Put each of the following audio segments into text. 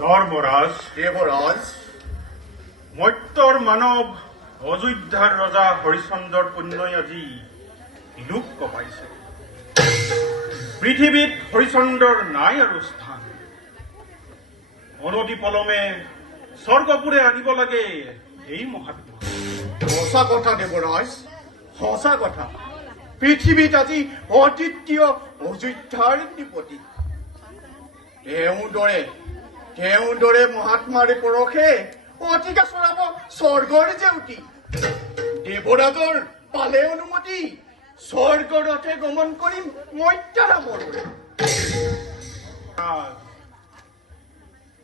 ধৰ্মৰাজ দেবৰাজ মৰ্ত্যৰ মানৱ অযোধ্যাৰ ৰজা হৰিশ্চন্দ্ৰৰ পুণ্যই আজি লোক কপাইছে। পৃথিৱীত হৰিশ্চন্দ্ৰৰ নাই আৰু স্থান। অনতি পলমে স্বৰ্গপুৰে আনিব লাগে এই মহাত্মা। সঁচা কথা দেবৰাজ, সঁচা কথা। পৃথিৱীত আজি অদ্বিতীয় অযোধ্যাৰ নৃপতি। তেওঁৰ দৰে মহাত্মাৰ পৰশে অতিকা চৰাব স্বৰ্গৰ জেউতি। দেৱৰাজৰ পালে অনুমতি, স্বৰ্গৰথে গমন কৰিম মৰ্ত্যধামৰ।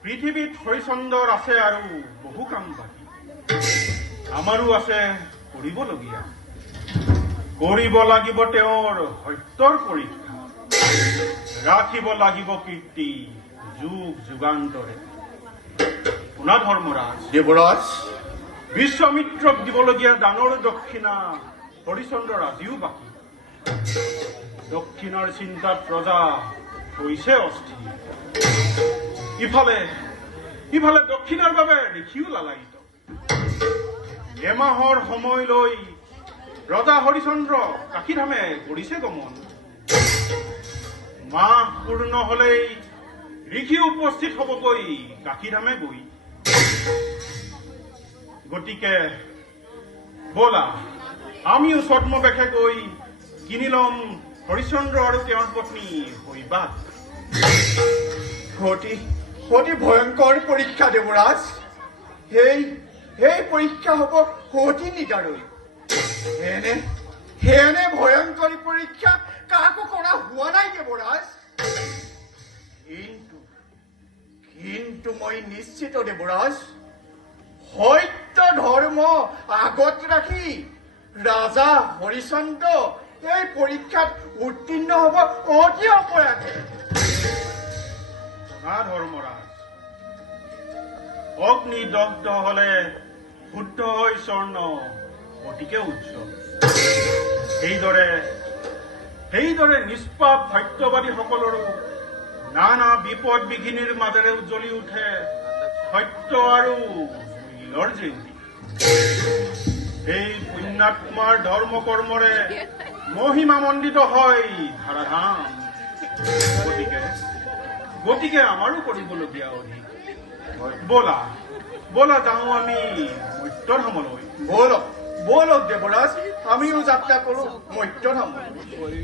পৃথিৱীত হৰিশ্চন্দ্ৰৰ আছে আৰু বহু কাম বাকী। আমাৰো আছে কৰিবলগীয়া। কৰিব লাগিব তেওঁৰ সত্যৰ পৰীক্ষা, ৰাখিব লাগিব কীৰ্তি যুগ যুগান্তৰে। শুনা ধৰ্মৰাজ, দেৱৰাজ বিশ্বামিত্ৰক দিবলগীয়া দানৰ দক্ষিণা হৰিশ্চন্দ্ৰৰ আজিও বাকী। দক্ষিণাৰ চিন্তাত ৰজা হৈছে অস্থিৰ। ইফালে দক্ষিণাৰ বাবে দেখিও লালায়িত। এমাহৰ সময় লৈ ৰজা হৰিশ্চন্দ্ৰ কাশীধামে কৰিছে গমন। মাহ পূৰ্ণ হলেই ঋষি উপস্থিত হবগৈ কাশীধামে গৈ। গতিকে বলা আমিও ছদ্মবেশে গৈ কিনি ল'ম হৰিশ্চন্দ্ৰ আৰু তেওঁৰ পত্নী হৈবাক। অতি ভয়ংকৰ পৰীক্ষা দেৱৰাজ। সেই পৰীক্ষা হব অতি নিদাৰুণ। এনে ভয়ংকৰ পৰীক্ষা কাকো কৰা হোৱা নাই দেৱৰাজ। কিন্তু মই নিশ্চিত দেৱৰাজ, সত্য ধৰ্ম আগত ৰাখি ৰাজা হৰিশ্চন্দ্ৰ এই পৰীক্ষাত উত্তীৰ্ণ হব অতি অপৰাধে। ধৰ্মৰাজ, অগ্নি দগ্ধ হলে শুদ্ধ হয় স্বৰ্ণ অতিকে উজ্জ্বল। সেইদৰে নিষ্পাপ সত্যবাদীসকলৰো নানা বিপদ বিঘিনিৰ মাজেৰে উজ্বলি উঠে সত্য আৰু মূল্যৰ জেউতি। এই পুণ্যাত্মাৰ ধৰ্ম কৰ্মৰে মহিমামণ্ডিত হয় ধাৰাধাম। গতিকে আমাৰো কৰিবলগীয়া অধিক। বলা যাওঁ আমি মৰ্ত্যধামলৈ। বলক দেৱৰাজ, আমিও যাত্ৰা কৰো মৰ্ত্যধামলৈ।